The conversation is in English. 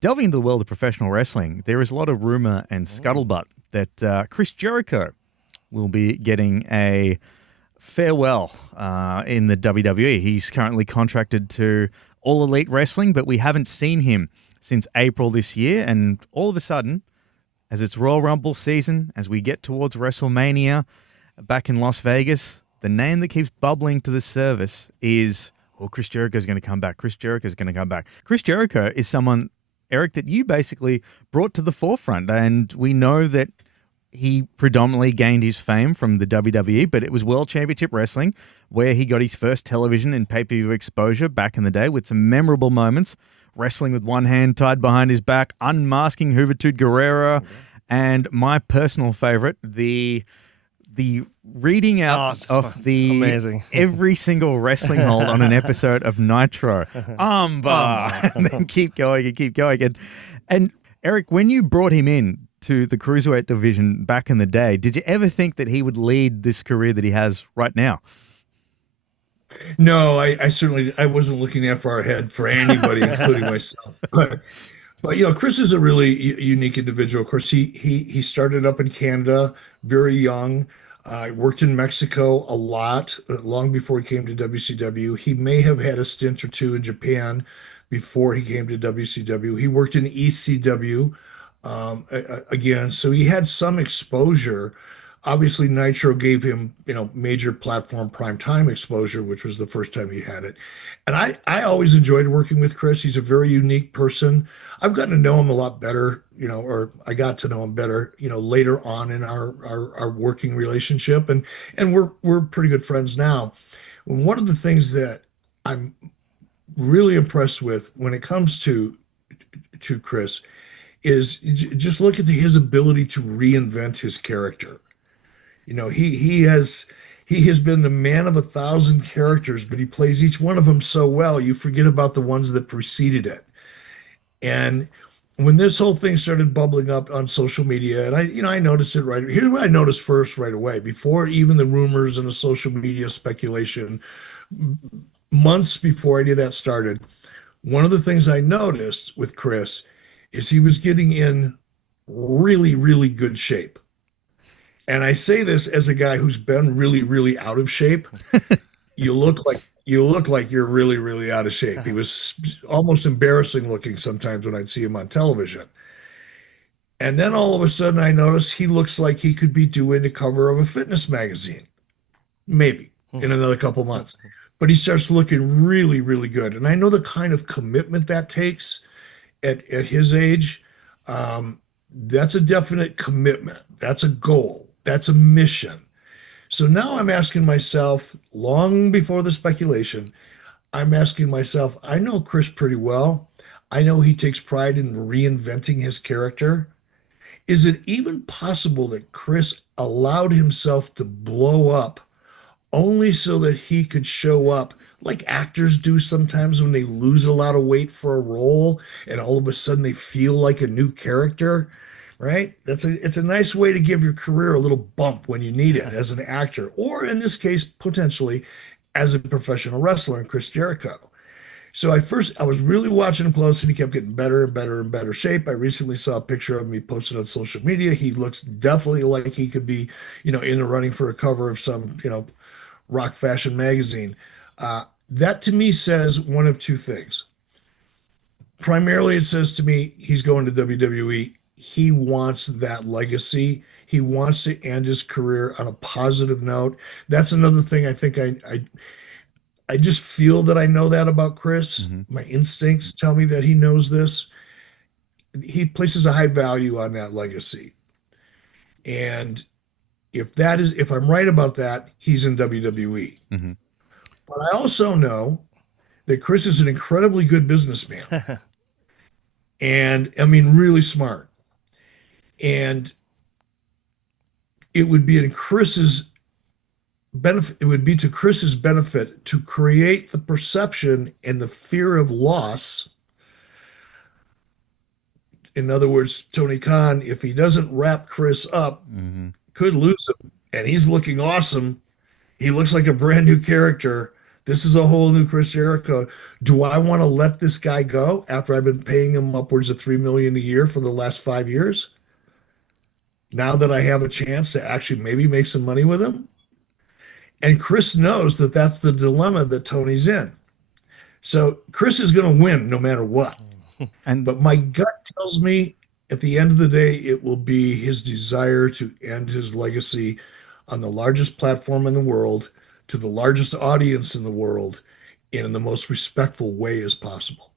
Delving into the world of professional wrestling, there is a lot of rumor and scuttlebutt that Chris Jericho will be getting a farewell in the WWE. He's currently contracted to All Elite Wrestling, but we haven't seen him since April this year. And all of a sudden, as it's Royal Rumble season, as we get towards WrestleMania back in Las Vegas, the name that keeps bubbling to the surface is, oh, Chris Jericho's going to come back. Chris Jericho's going to come back. Chris Jericho is someone, Eric, that you basically brought to the forefront. And we know that he predominantly gained his fame from the WWE, but it was World Championship Wrestling where he got his first television and pay-per-view exposure back in the day with some memorable moments, wrestling with one hand tied behind his back, unmasking Juventud Guerrera, and my personal favorite, the reading out of the amazing. every single wrestling hold on an episode of Nitro. And then keep going and keep going. And Eric, when you brought him in to the Cruiserweight division back in the day, did you ever think that he would lead this career that he has right now? No, I certainly I wasn't looking that far ahead for anybody, including myself. But Chris is a really unique individual. Of course, he started up in Canada very young. Worked in Mexico a lot, long before he came to WCW. He may have had a stint or two in Japan before he came to WCW. He worked in ECW again, so he had some exposure. Obviously, Nitro gave him, major platform prime time exposure, which was the first time he had it. And I always enjoyed working with Chris. He's a very unique person. I've gotten to know him a lot better, or I got to know him better, later on in our working relationship, and we're pretty good friends now. One of the things that I'm really impressed with when it comes to Chris is just look at his ability to reinvent his character. He has been the man of 1,000 characters, but he plays each one of them so well, you forget about the ones that preceded it. And when this whole thing started bubbling up on social media, and I noticed it right. Here's what I noticed first right away, before even the rumors and the social media speculation, months before any of that started. One of the things I noticed with Chris is he was getting in really, really good shape. And I say this as a guy who's been really, really out of shape. You look like you're really, really out of shape. He was almost embarrassing looking sometimes when I'd see him on television. And then all of a sudden I noticed he looks like he could be doing the cover of a fitness magazine, maybe in another couple months. But he starts looking really, really good. And I know the kind of commitment that takes at his age. That's a definite commitment. That's a goal. That's a mission. So now I'm asking myself, long before the speculation, I'm asking myself, I know Chris pretty well. I know he takes pride in reinventing his character. Is it even possible that Chris allowed himself to blow up only so that he could show up like actors do sometimes when they lose a lot of weight for a role and all of a sudden they feel like a new character? Right? It's a nice way to give your career a little bump when you need it as an actor, or in this case, potentially as a professional wrestler in Chris Jericho. So I was really watching him close, and he kept getting better and better and better shape. I recently saw a picture of him he posted on social media. He looks definitely like he could be, in the running for a cover of some, rock fashion magazine. That to me says one of two things. Primarily, it says to me he's going to WWE. He wants that legacy. He wants to end his career on a positive note. That's another thing I think I just feel that I know that about Chris. Mm-hmm. My instincts tell me that he knows this. He places a high value on that legacy. And if I'm right about that, he's in WWE. Mm-hmm. But I also know that Chris is an incredibly good businessman. And I mean, really smart. And it would be in Chris's benefit, it would be to Chris's benefit to create the perception and the fear of loss. In other words, Tony Khan, if he doesn't wrap Chris up, could lose him. And he's looking awesome. He looks like a brand new character This is a whole new Chris Jericho. Do I want to let this guy go after I've been paying him upwards of 3 million a year for the last 5 years? Now that I have a chance to actually maybe make some money with him? And Chris knows that that's the dilemma that Tony's in. So Chris is going to win no matter what. And But my gut tells me at the end of the day, it will be his desire to end his legacy on the largest platform in the world, to the largest audience in the world, and in the most respectful way as possible.